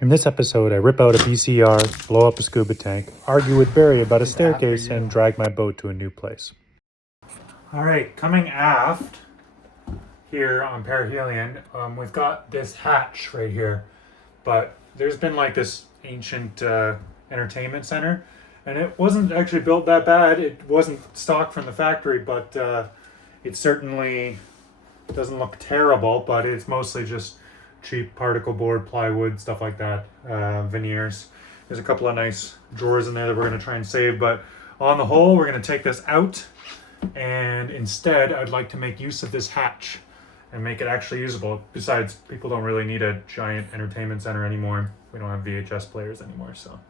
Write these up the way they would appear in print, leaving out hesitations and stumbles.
In this episode, I rip out a BCR, blow up a scuba tank, argue with Barry about a staircase, and drag my boat to a new place. Alright, coming aft here on perihelion, we've got this hatch right here, but there's been like this ancient entertainment center, and it wasn't actually built that bad. It wasn't stock from the factory, but it certainly doesn't look terrible, but it's mostly just cheap particle board, plywood, stuff like that, veneers. There's a couple of nice drawers in there that we're going to try and save, but on the whole, we're going to take this out, and instead, I'd like to make use of this hatch and make it actually usable. Besides, people don't really need a giant entertainment center anymore. We don't have VHS players anymore, so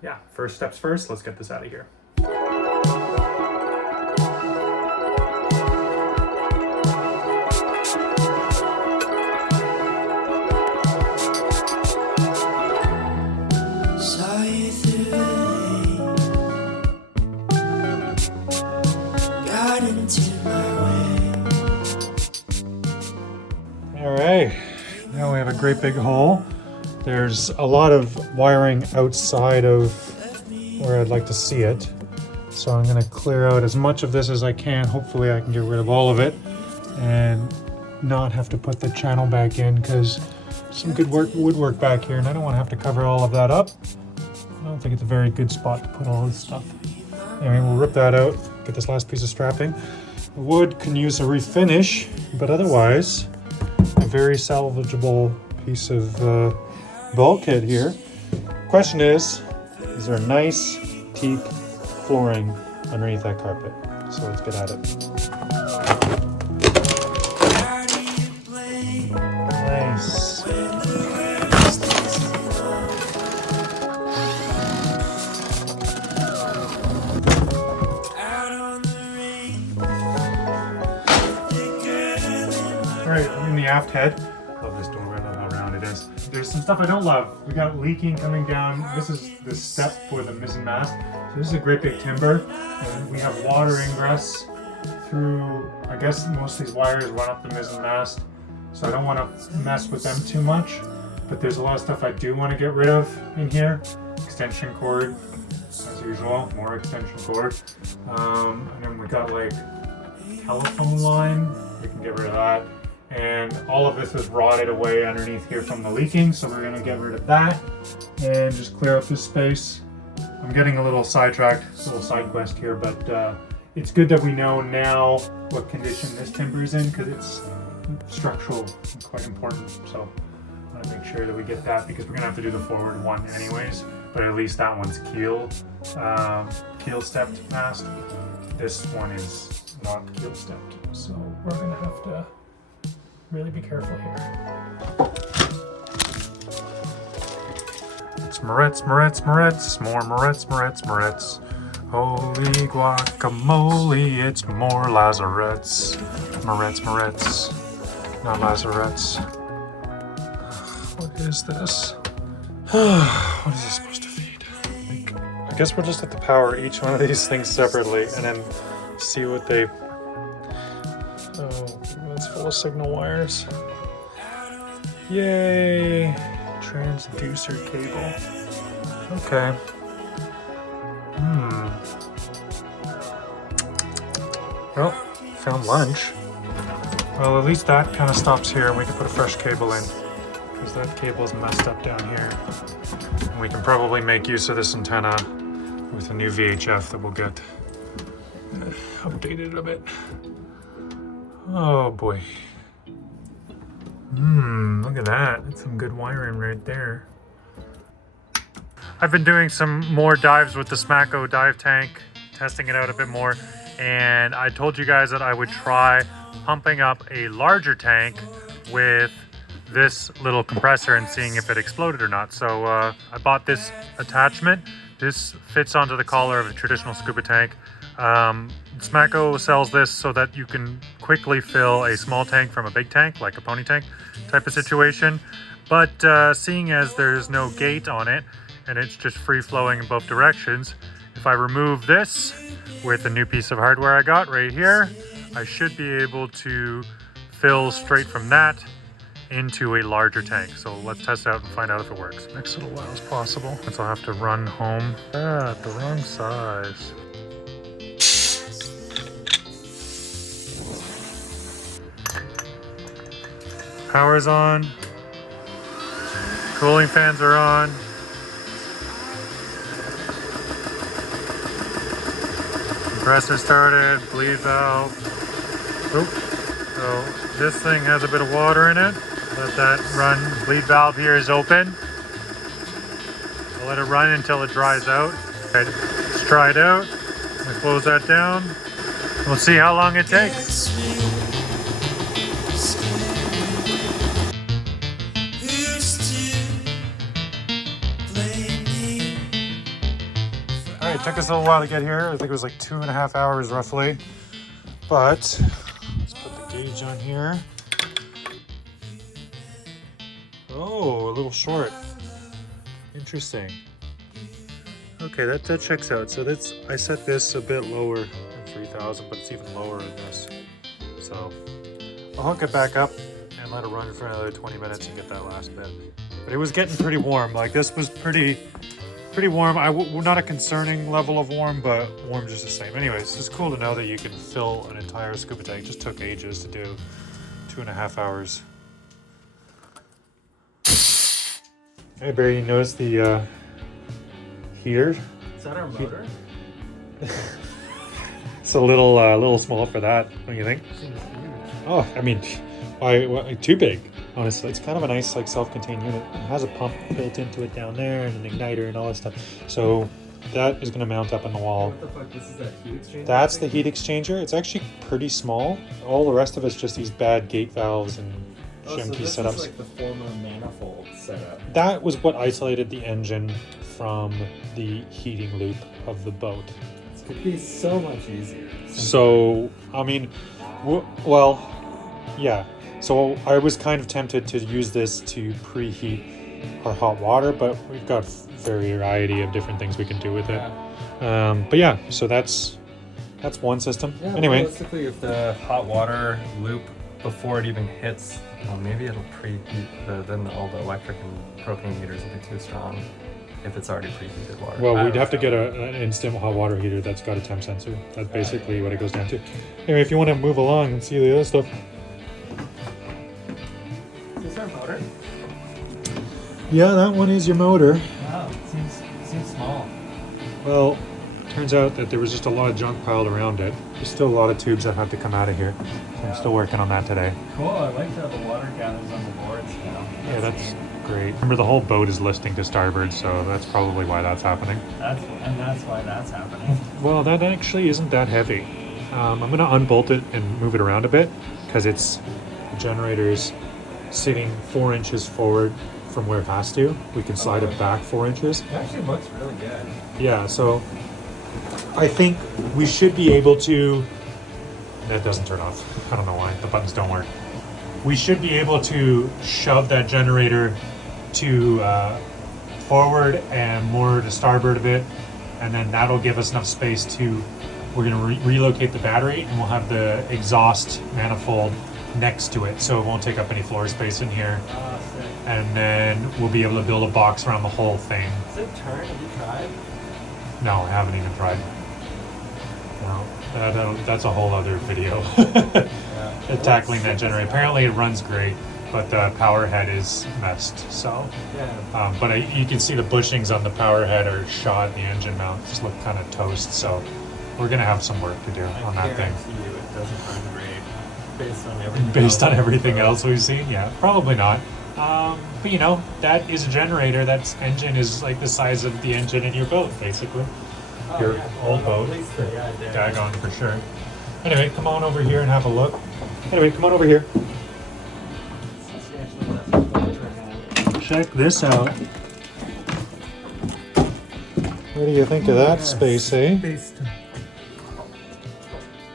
yeah, first steps first, let's get this out of here. Alright, now we have a great big hole. There's a lot of wiring outside of where I'd like to see it. So I'm going to clear out as much of this as I can. Hopefully I can get rid of all of it and not have to put the channel back in, because some good woodwork back here and I don't want to have to cover all of that up. I don't think it's a very good spot to put all this stuff. Anyway, we'll rip that out, get this last piece of strapping. The wood can use a refinish, but otherwise a very salvageable piece of bulkhead here. Question is there a nice teak flooring underneath that carpet? So let's get at it. Nice. Alright, I'm in the aft head. Love this door, I love how round it is. There's some stuff I don't love. We got leaking coming down. This is the step for the mizzen mast. So this is a great big timber. And we have water ingress through, I guess most of these wires run up the mizzen mast. So I don't want to mess with them too much. But there's a lot of stuff I do want to get rid of in here. Extension cord, as usual, more extension cord. And then we got like telephone line. We can get rid of that. And all of this is rotted away underneath here from the leaking, so we're going to get rid of that and just clear up this space. I'm getting a little sidetracked, a little side quest here, but it's good that we know now what condition this timber is in, because it's structural and quite important. So I want to make sure that we get that, because we're going to have to do the forward one anyways, but at least that one's keel stepped mast. This one is not keel stepped, so we're going to have to really be careful here. It's Moretz, Moretz, Moretz, more Moretz, Moretz, Moretz. Holy guacamole, it's more lazarettes. Moretz, Moretz, not lazarettes. What is this? What is this supposed to feed? I guess we'll just have to power each one of these things separately and then see what they... Oh, it's full of signal wires. Yay! Transducer cable. Okay. Well, found lunch. Well, at least that kind of stops here and we can put a fresh cable in, because that cable's messed up down here. And we can probably make use of this antenna with a new VHF that we'll get updated a bit. Oh boy. Look at that. That's some good wiring right there. I've been doing some more dives with the Smacko dive tank, testing it out a bit more, and I told you guys that I would try pumping up a larger tank with this little compressor and seeing if it exploded or not. So I bought this attachment. This fits onto the collar of a traditional scuba tank. Smacko sells this so that you can quickly fill a small tank from a big tank, like a pony tank type of situation. But seeing as there's no gate on it and it's just free flowing in both directions, if I remove this with a new piece of hardware I got right here, I should be able to fill straight from that into a larger tank. So let's test it out and find out if it works. Next little while as possible. Since I'll have to run home. Ah, the wrong size. Power's on. Cooling fans are on. Compressor started, bleed valve. Oop. So this thing has a bit of water in it. Let that run. Bleed valve here is open. I'll let it run until it dries out. It's dried out. I'll close that down. We'll see how long it takes. All right, it took us a little while to get here. I think it was like 2.5 hours roughly. But let's put the gauge on here. Oh, a little short. Interesting. Okay, that checks out. So that's, I set this a bit lower than 3,000, but it's even lower than this. So I'll hook it back up and let it run for another 20 minutes and get that last bit. But it was getting pretty warm. Like this was pretty warm. Not a concerning level of warm, but warm just the same. Anyways, it's cool to know that you can fill an entire scuba tank. It just took ages to do. 2.5 hours. Hey Barry, you notice the heater? Is that our motor? It's a little small for that. What do you think? Seems huge. Oh, I mean, why too big? Honestly, it's kind of a nice like self-contained unit. It has a pump built into it down there and an igniter and all that stuff. So that is going to mount up on the wall. What the fuck? This is that heat exchanger? That's the heat exchanger. It's actually pretty small. All the rest of it's just these bad gate valves and Shimkey so setups. this is like the former manifold setup. That was what isolated the engine from the heating loop of the boat. This could be so much easier. So, I mean, well, yeah. So I was kind of tempted to use this to preheat our hot water, but we've got variety of different things we can do with it. Yeah. But yeah, so that's one system. Yeah, anyway, realistically, if the hot water loop before it even hits, well, maybe it'll preheat. Then all the electric and propane heaters will be too strong if it's already preheated water. well, we'd have to get an instant hot water heater that's got a temp sensor. That's basically what it goes down to. Anyway, if you want to move along and see the other stuff. Is this our motor? Yeah, that one is your motor. Wow, it seems small. Well, turns out that there was just a lot of junk piled around it. There's still a lot of tubes that have to come out of here. So I'm still working on that today. Cool, I like how the water gathers on the boards now. Yeah, that's great. Remember, the whole boat is listing to starboard, so that's probably why that's happening. That's why that's happening. Well, that actually isn't that heavy. I'm going to unbolt it and move it around a bit because the generator's sitting 4 inches forward from where it has to. We can slide it back 4 inches. It actually looks really good. Yeah, so I think we should be able to... That doesn't turn off. I don't know why. The buttons don't work. We should be able to shove that generator to forward and more to starboard a bit, and then that'll give us enough space to... We're going to relocate the battery, and we'll have the exhaust manifold next to it, so it won't take up any floor space in here. Sick. And then we'll be able to build a box around the whole thing. Does it turn? Have you tried? No, I haven't even tried. No, that's a whole other video. Yeah. Tackling that generator. Apparently it runs great, but the power head is messed. So, Yeah. but you can see the bushings on the power head are shot. The engine mounts look kind of toast. So we're gonna have some work to do on that thing. I guarantee you it doesn't run great based on everything. Based on everything else we've seen, yeah, probably not. But you know, that is a generator. That engine is like the size of the engine in your boat, basically. Your old boat. Daggone for sure. Anyway, come on over here and have a look. Anyway, come on over here. Check this out. What do you think of that space, eh?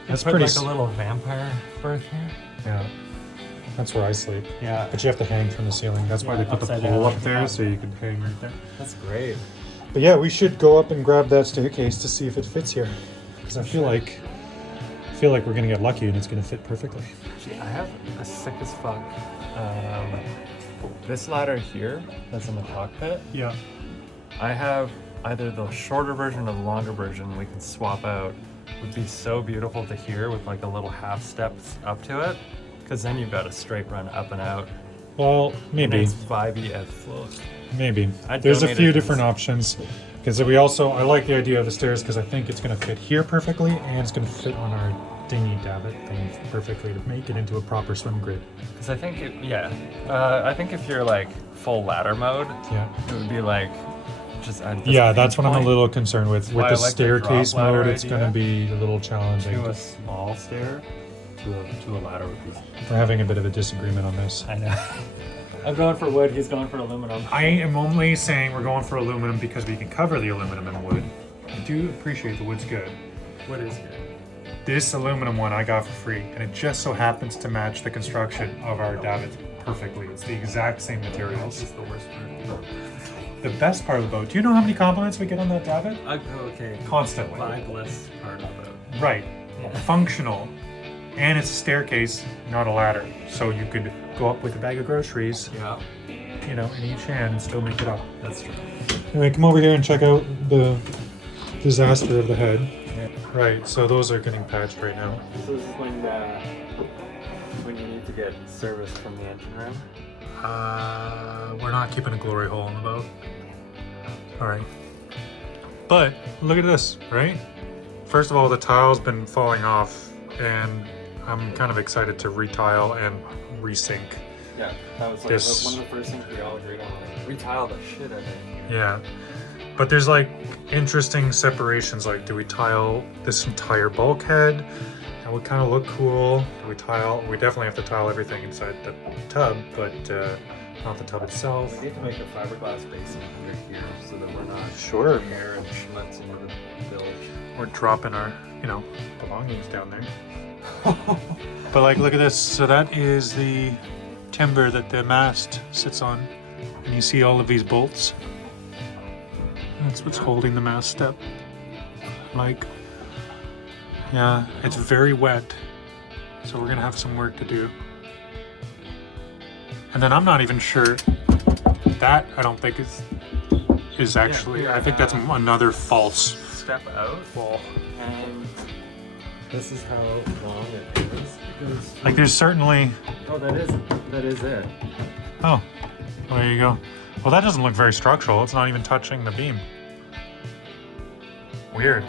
That's Put pretty. like a little vampire berth here. Yeah. That's where I sleep. Yeah. But you have to hang from the ceiling. That's why they put the upside pole down. up there, so you can hang right there. That's great. But yeah, we should go up and grab that staircase to see if it fits here, because I feel like we're gonna get lucky and it's gonna fit perfectly. Actually, I have a sick as fuck This ladder here, that's in the cockpit, Yeah. I have either the shorter version or the longer version we can swap out. Would be so beautiful to hear with like a little half steps up to it, because then you've got a straight run up and out. Well, And maybe. it's vibey as fuck. Maybe. I'd There's a donate few it to different options. Because I like the idea of the stairs because I think it's going to fit here perfectly and it's going to fit on our dingy Davit thing perfectly to make it into a proper swim grid. Because I think, I think if you're like full ladder mode, Yeah. it would be like just at this Yeah, that's what I'm a point, little concerned with. With why the I like the staircase drop ladder mode, it's going to idea. be a little challenging. to a small stair to a ladder would be. We're having a bit of a disagreement on this. I know. I'm going for wood. He's going for aluminum. I am only saying we're going for aluminum because we can cover the aluminum in wood. I do appreciate the wood's good. Wood is good. This aluminum one I got for free, and it just so happens to match the construction of our Davit perfectly. It's the exact same materials. This is the worst part. The best part of the boat, do you know how many compliments we get on that Davit? Okay. Constantly. Vibe-less part of it. Right. Yeah. Functional. And it's a staircase, not a ladder. So you could go up with a bag of groceries, Yeah, in each hand and still make it up. that's true. Anyway, come over here and check out the disaster of the head. Yeah. Right, so those are getting patched right now. This is when you need to get service from the engine room. We're not keeping a glory hole in the boat. All right. But look at this, right? First of all, the tile's been falling off and I'm kind of excited to retile and resync. Yeah, that was like This- one of the first things we all agreed on. Like, retile the shit out of it. Yeah. But there's like interesting separations. Like, do we tile this entire bulkhead? That would kind of look cool. Do we definitely have to tile everything inside the tub, but not the tub itself. We need to make a fiberglass basin under here so that we're not Sure. air and schmutz into the village. We're dropping our, belongings down there. But like, look at this. So that is the timber that the mast sits on. And you see all of these bolts. That's what's holding the mast step. Like, yeah, it's very wet. So we're gonna have some work to do. And then I'm not even sure that I don't think is actually, Yeah, I think that's another false Step out, wall. and this is how long it is. Because Like there's certainly, oh, that is it. oh, well, there you go. Well, that doesn't look very structural. It's not even touching the beam. Weird.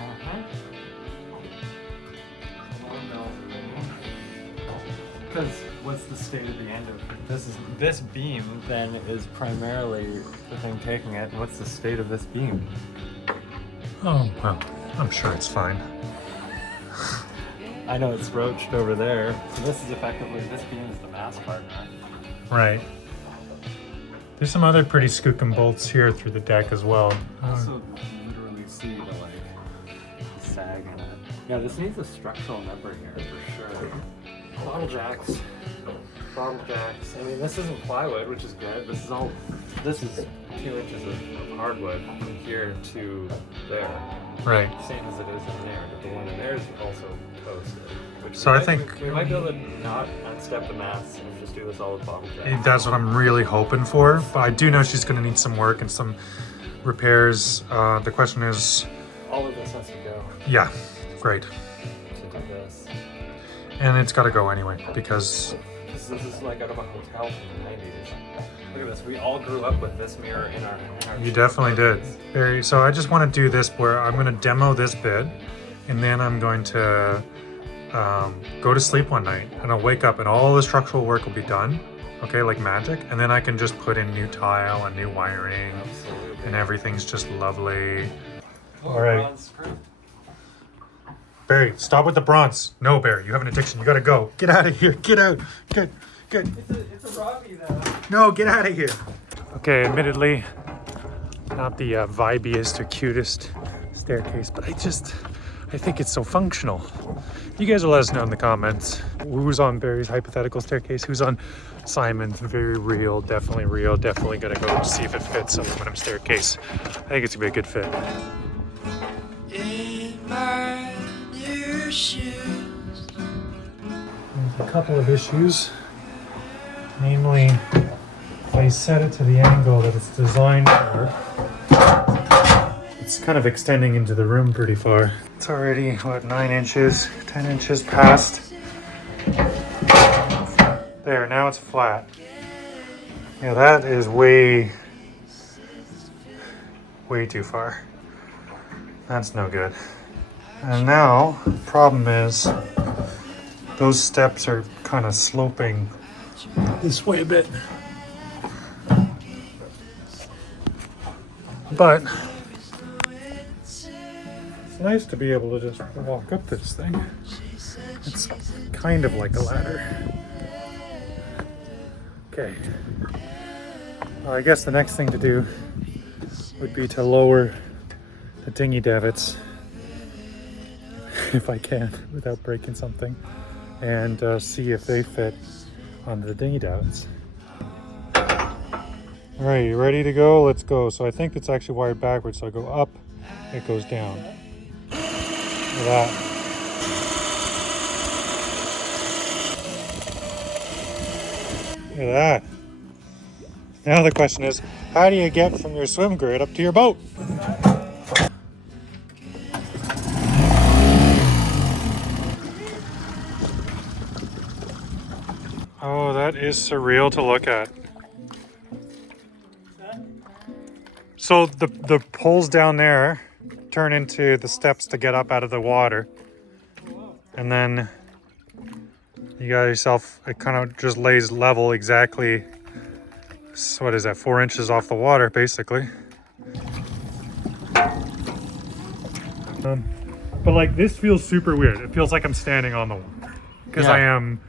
Because what's the state of the end of this beam? Then is primarily the thing taking it. And what's the state of this beam? Oh, well, I'm sure it's fine. I know it's roached over there. So this is effectively this beam is the mast partner. Right. There's some other pretty skookum bolts here through the deck as well. Also, literally see the sag in it. Yeah, this needs a structural member here for sure. Bottle jacks. I mean, this isn't plywood, which is good. This is 2 inches of hardwood from here to there. Right. Same as it is in there, but the one in there is also posted. Which So we I might- think- we might be able to not unstep the masts and just do this all with bottle jacks. That's what I'm really hoping for. But I do know she's going to need some work and some repairs. The question is, All of this has to go yeah, great. to do this. And it's got to go anyway because, This is like out of a hotel from the 90s. Look at this. We all grew up with this mirror in our you definitely did. Very. So I just want to do this where I'm going to demo this bit and then I'm going to go to sleep one night and I'll wake up and all the structural work will be done. Okay, like magic. And then I can just put in new tile and new wiring Absolutely. and everything's just lovely. Oh, All right. bronze screw. Barry, stop with the bronze. No, Barry, you have an addiction. You gotta go. Get out of here. Get out. Good. It's a Robbie though. No, get out of here. Okay, admittedly, not the vibiest or cutest staircase, but I think it's so functional. You guys will let us know in the comments who's on Barry's hypothetical staircase, who's on Simon's very real, definitely gonna go see if it fits aluminum staircase. I think it's gonna be a good fit. In my new shoes. There's a couple of issues. Namely, if I set it to the angle that it's designed for, it's kind of extending into the room pretty far. It's already, what, 9 inches, 10 inches past. There, now it's flat. Yeah, that is way too far. That's no good. And now, the problem is, those steps are kind of sloping this way a bit. But it's nice to be able to just walk up this thing. It's kind of like a ladder. Okay. Well, I guess the next thing to do would be to lower the dinghy davits, if I can, without breaking something, and see if they fit on the dinghy davits. All right, you ready to go? Let's go. So I think it's actually wired backwards. So I go up, it goes down. Look at that. Look at that. Now the question is, how do you get from your Swimgrid up to your boat? Oh, that is surreal to look at. So the poles down there turn into the steps to get up out of the water. And then you got yourself, it kind of just lays level exactly, so what is that, 4 inches off the water, basically. But like, this feels super weird. It feels like I'm standing on the water. Because I am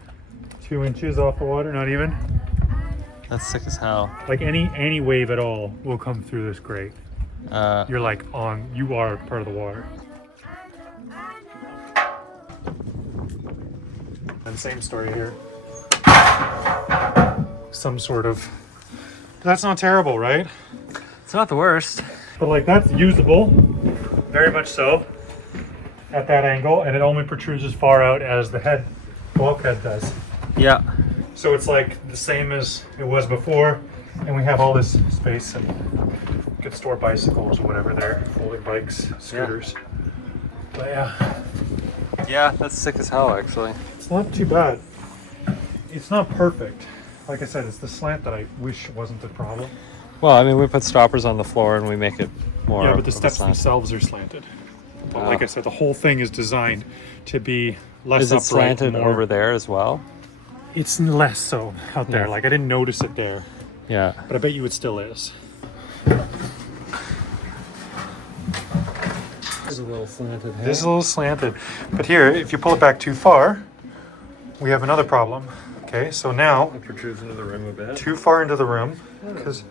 2 inches off the water, not even. That's sick as hell. Like any wave at all will come through this grate. You're like you are part of the water. And same story here. Some sort of, that's not terrible, right? It's not the worst. But like, that's usable, very much so, at that angle, and it only protrudes as far out as the bulkhead does. Yeah. So it's like the same as it was before, and we have all this space, and we could store bicycles or whatever there, folding bikes, scooters. Yeah. But yeah. Yeah, that's sick as hell, actually. It's not too bad. It's not perfect. Like I said, it's the slant that I wish wasn't the problem. Well, I mean, we put stoppers on the floor and we make it more. Yeah, but the steps themselves are slanted. But like I said, the whole thing is designed to be less Is it upright. slanted over there as well? It's less so out there. Like, I didn't notice it there. Yeah. But I bet you it still is. This is a little slanted. This is a little slanted. But here, if you pull it back too far, we have another problem. Okay, so now, It protrudes into the room a bit. too far into the room, because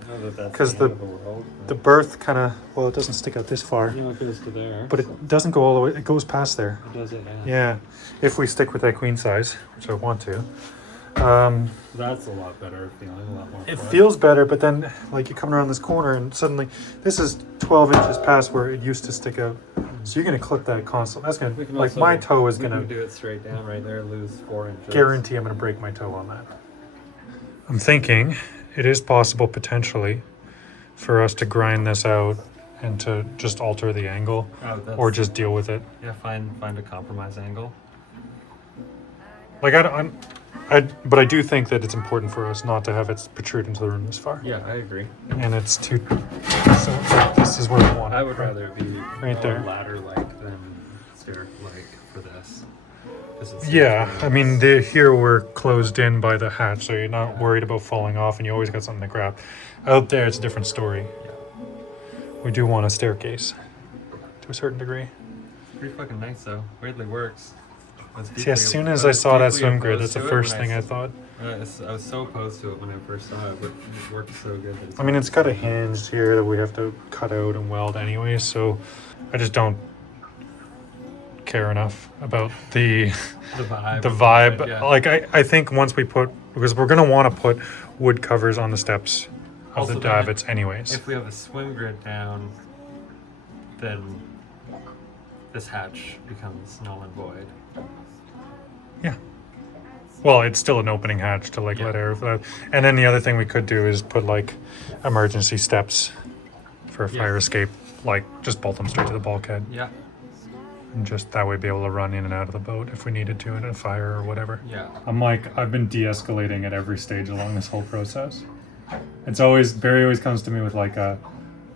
the berth kind of, well, it doesn't stick out this far, No, it goes to there. but it doesn't go all the way, it goes past there. It does it, Yeah, if we stick with that queen size, which I want to. That's a lot better feeling, a lot more. It feels better, but then, like, you're coming around this corner and suddenly, this is 12 inches past where it used to stick out. So you're going to clip that console. That's going to, like, my toe is going to do it straight down right there, lose 4 inches. guarantee I'm going to break my toe on that. I'm thinking it is possible, potentially, for us to grind this out and to just alter the angle or just deal with it. Yeah, find a compromise angle. Like, but I do think that it's important for us not to have it protrude into the room this far. Yeah, I agree. And it's too, so this is where we want it. I would rather be right there. ladder-like than stair-like for this. Yeah, I mean, here we're closed in by the hatch, so you're not worried about falling off, and you always got something to grab. Out there, it's a different story. Yeah. We do want a staircase, to a certain degree. Pretty fucking nice, though. Weirdly works. See, as soon as I saw that Swimgrid, that's the first thing I thought. I was so opposed to it when I first saw it, but it worked so good. I mean, it's got a hinge here that we have to cut out and weld anyway, so I just don't care enough about the vibe. Yeah. Like, I think once we put, because we're going to want to put wood covers on the steps of Also, the then davits anyways. If we have a Swimgrid down, then this hatch becomes null and void. Yeah. Well, it's still an opening hatch to like let air flow. And then the other thing we could do is put like emergency steps for a fire escape, like just bolt them straight to the bulkhead. Yeah. And just that way be able to run in and out of the boat if we needed to in a fire or whatever. Yeah. I've been de-escalating at every stage along this whole process. It's always, Barry always comes to me with like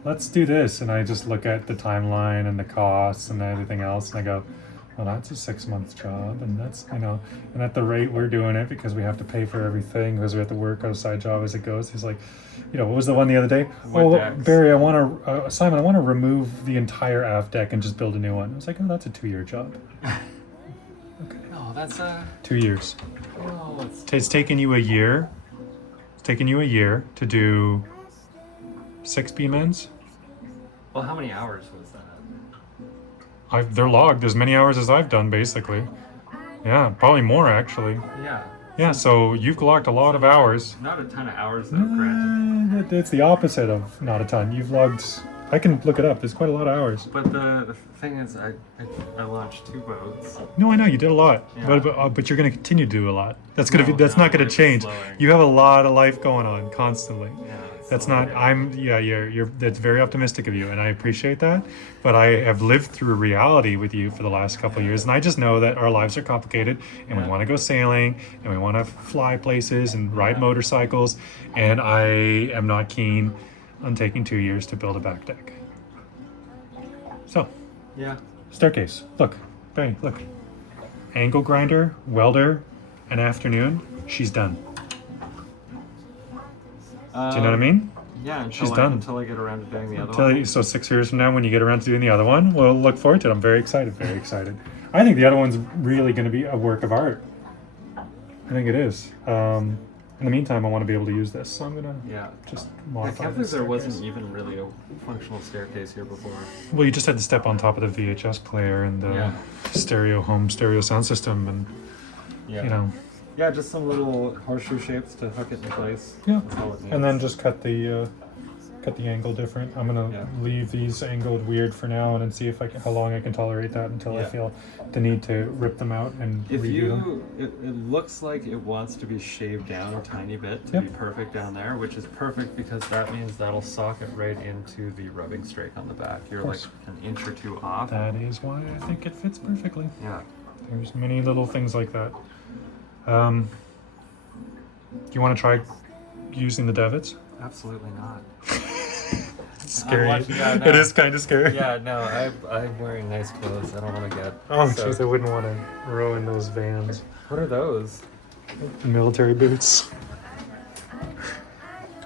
let's do this. And I just look at the timeline and the costs and everything else. And I go, well, that's a 6-month job. And that's, you know, and at the rate we're doing it because we have to pay for everything because we have to work our side job as it goes. He's like, you know, what was the one the other day? Barry, Simon, I want to remove the entire aft deck and just build a new one. I was like, oh, that's a 2-year job. Okay. No, that's a 2 years. No, It's taken you a year. It's taken you a year to do 6 beam ends. Well, how many hours was that? They're logged as many hours as I've done, basically. Yeah, probably more actually. Yeah. Yeah, so you've logged a lot of hours. Not a ton of hours though, granted. It's the opposite of not a ton. You've logged. I can look it up. There's quite a lot of hours. But the thing is, I launched 2 boats. No, I know you did a lot, Yeah. but you're going to continue to do a lot. That's gonna No, be. That's no, not going to it's change. slower. You have a lot of life going on constantly. Yeah. That's not. You're. That's very optimistic of you, and I appreciate that. But I have lived through reality with you for the last couple of years, and I just know that our lives are complicated, and we want to go sailing, and we want to fly places and ride motorcycles, and I am not keen on taking 2 years to build a back deck. So, Yeah. staircase. Look, Barry. Look. Angle grinder, welder, an afternoon. She's done. Do you know what I mean? Yeah, She's done. until I get around to doing the other one. So 6 years from now, when you get around to doing the other one, we'll look forward to it. I'm very excited. Very excited. I think the other one's really going to be a work of art. I think it is. In the meantime, I want to be able to use this, so I'm gonna just I modify can't this. believe there staircase. wasn't even really a functional staircase here before. Well, you just had to step on top of the VHS player and the home stereo sound system, and Yeah. you know, Yeah, just some little horseshoe shapes to hook it in place. yeah. That's all it needs. And then just cut the angle different. I'm gonna leave these angled weird for now, and then see if how long I can tolerate that until I feel the need to rip them out and if redo them. it looks like it wants to be shaved down a tiny bit to be perfect down there, which is perfect because that means that'll socket right into the rubbing strake on the back. You're like an inch or 2 off. That is why I think it fits perfectly. Yeah. There's many little things like that. Do you want to try using the Davits? Absolutely not. It's scary. watching that now. It is kind of scary. Yeah, no, I'm wearing nice clothes. I don't want to get. Oh, soaked. jeez, I wouldn't want to ruin those Vans. What are those? Military boots.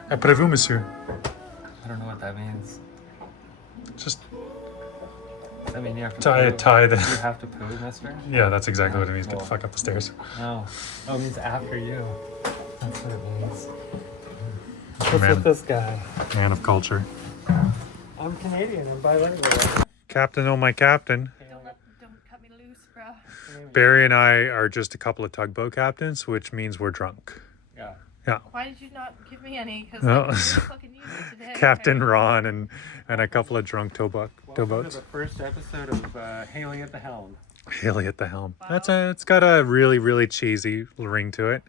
Apprenez-vous, monsieur? I don't know what that means. Just I mean, you have to tie the. You have to poo, mister? Yeah, that's exactly what it means. Get the Cool. fuck up the stairs. No. Oh, it means after you. That's what it means. Man. What's with this guy? Man of culture. I'm Canadian. I'm bilingual. Captain, oh my captain. Don't cut me loose, bro. Barry and I are just a couple of tugboat captains, which means we're drunk. Yeah. Yeah. Why did you not give me any? Because No. I fucking use it today. Captain Ron and a couple of drunk Welcome to towboats. the first episode of Hailing at the Helm. Haley at the helm. It's got a really, really cheesy ring to it.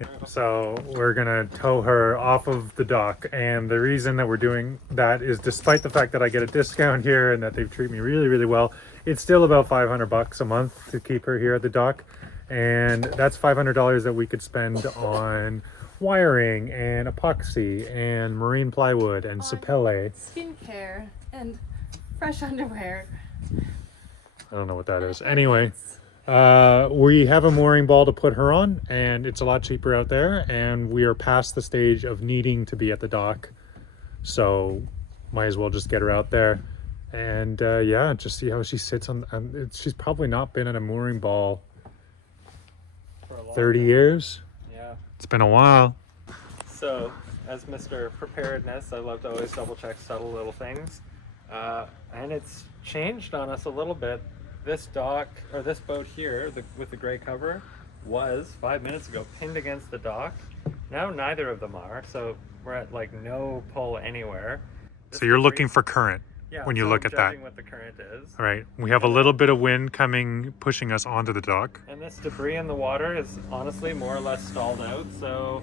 Yeah. So we're gonna tow her off of the dock, and the reason that we're doing that is, despite the fact that I get a discount here and that they treat me really, really well, it's still about $500 a month to keep her here at the dock, and that's $500 that we could spend on wiring and epoxy and marine plywood and sapele. Skincare and fresh underwear. I don't know what that is. Anyway, we have a mooring ball to put her on, and it's a lot cheaper out there, and we are past the stage of needing to be at the dock, so might as well just get her out there and just see how she sits on. She's probably not been at a mooring ball For a long 30 time. years. Yeah. It's been a while. So, as Mr. Preparedness, I love to always double check subtle little things. And it's changed on us a little bit. This dock, or this boat here, with the gray cover, was 5 minutes ago pinned against the dock. Now neither of them are, so we're at like no pull anywhere. So you're looking for current. Yeah, when you so look at that. judging what the current is. All right, we have a little bit of wind coming, pushing us onto the dock. And this debris in the water is honestly more or less stalled out, so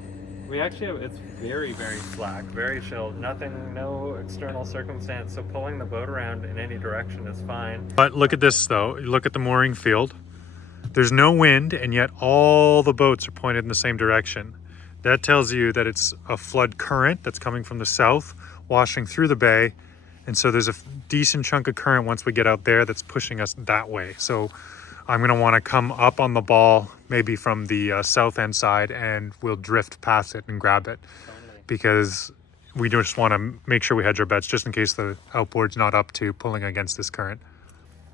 we actually have, it's very, very slack, very chilled, nothing, no external circumstance, so pulling the boat around in any direction is fine. But look at this though, look at the mooring field. There's no wind, and yet all the boats are pointed in the same direction. That tells you that it's a flood current that's coming from the south, washing through the bay. And so there's a decent chunk of current once we get out there that's pushing us that way. So I'm gonna wanna come up on the ball, maybe from the south end side, and we'll drift past it and grab it. Totally. Because we just wanna make sure we hedge our bets just in case the outboard's not up to pulling against this current.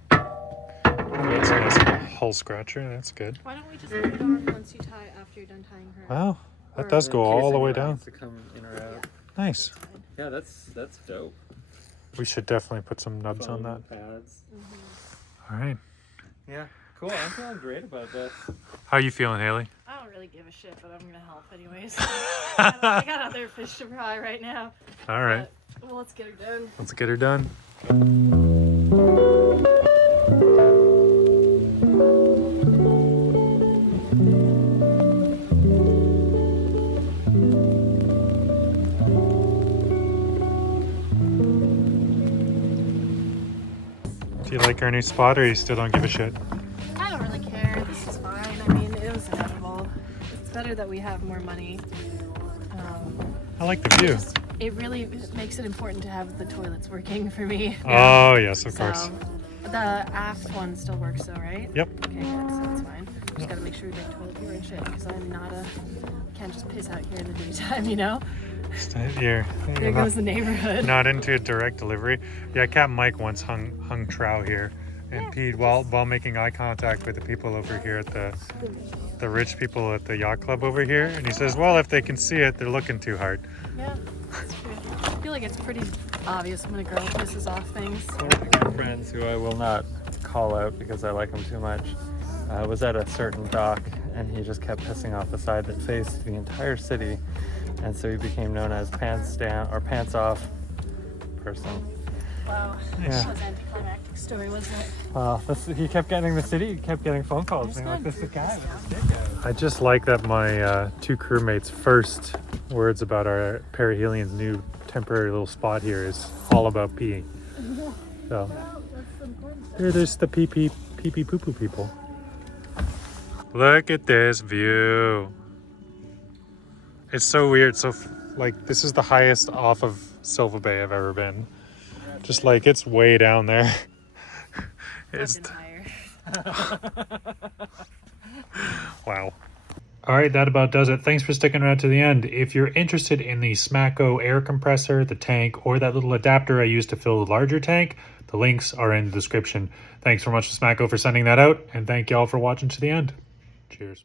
That's a nice little hull scratcher, that's good. Why don't we just put it on once you tie after you're done tying her? Wow, that Or- does go In case all the way anyone down. wants to come in or out. Nice. Yeah, that's dope. We should definitely put some nubs on that. Foam pads. All right. Yeah, cool. I'm feeling great about this. How you feeling, Haley? I don't really give a shit, but I'm gonna help anyways. I got other fish to fry right now. All right, But, well, let's get her done. let's get her done. Do you like our new spot, or you still don't give a shit? I don't really care. This is fine. I mean, it was inevitable. It's better that we have more money. I like the view. It really makes it important to have the toilets working for me. Oh, yes, of course. So, the aft one still works though, right? Yep. Okay, good. So that's fine. Just gotta make sure we make toilet paper and shit, because I'm not can't just piss out here in the daytime, you know? You're There not, goes the neighborhood. not into a direct delivery. Yeah, Captain Mike once hung trout here and peed while making eye contact with the people over here at the rich people at the yacht club over here. And he says, well, if they can see it, they're looking too hard. Yeah, that's true. I feel like it's pretty obvious when a girl pisses off things. One of my good friends, who I will not call out because I like him too much, was at a certain dock, and he just kept pissing off the side that faced the entire city, and so he became known as Pants Down or Pants Off person. Wow. Yeah. That was an anticlimactic story, wasn't it? Well, he kept getting the city, he kept getting phone calls That's being like, good. "This is the guy with the stick out." I just like that my two crewmates' first words about our Perihelian's new temporary little spot here is all about peeing. So there's the pee pee poo poo people. Look at this view. It's so weird. So like this is the highest off of Silva Bay I've ever been. Just like it's way down there. It's I've been higher. wow. All right, that about does it. Thanks for sticking around to the end. If you're interested in the Smacko air compressor, the tank, or that little adapter I used to fill the larger tank, the links are in the description. Thanks so much to Smacko for sending that out, and thank y'all for watching to the end. Cheers.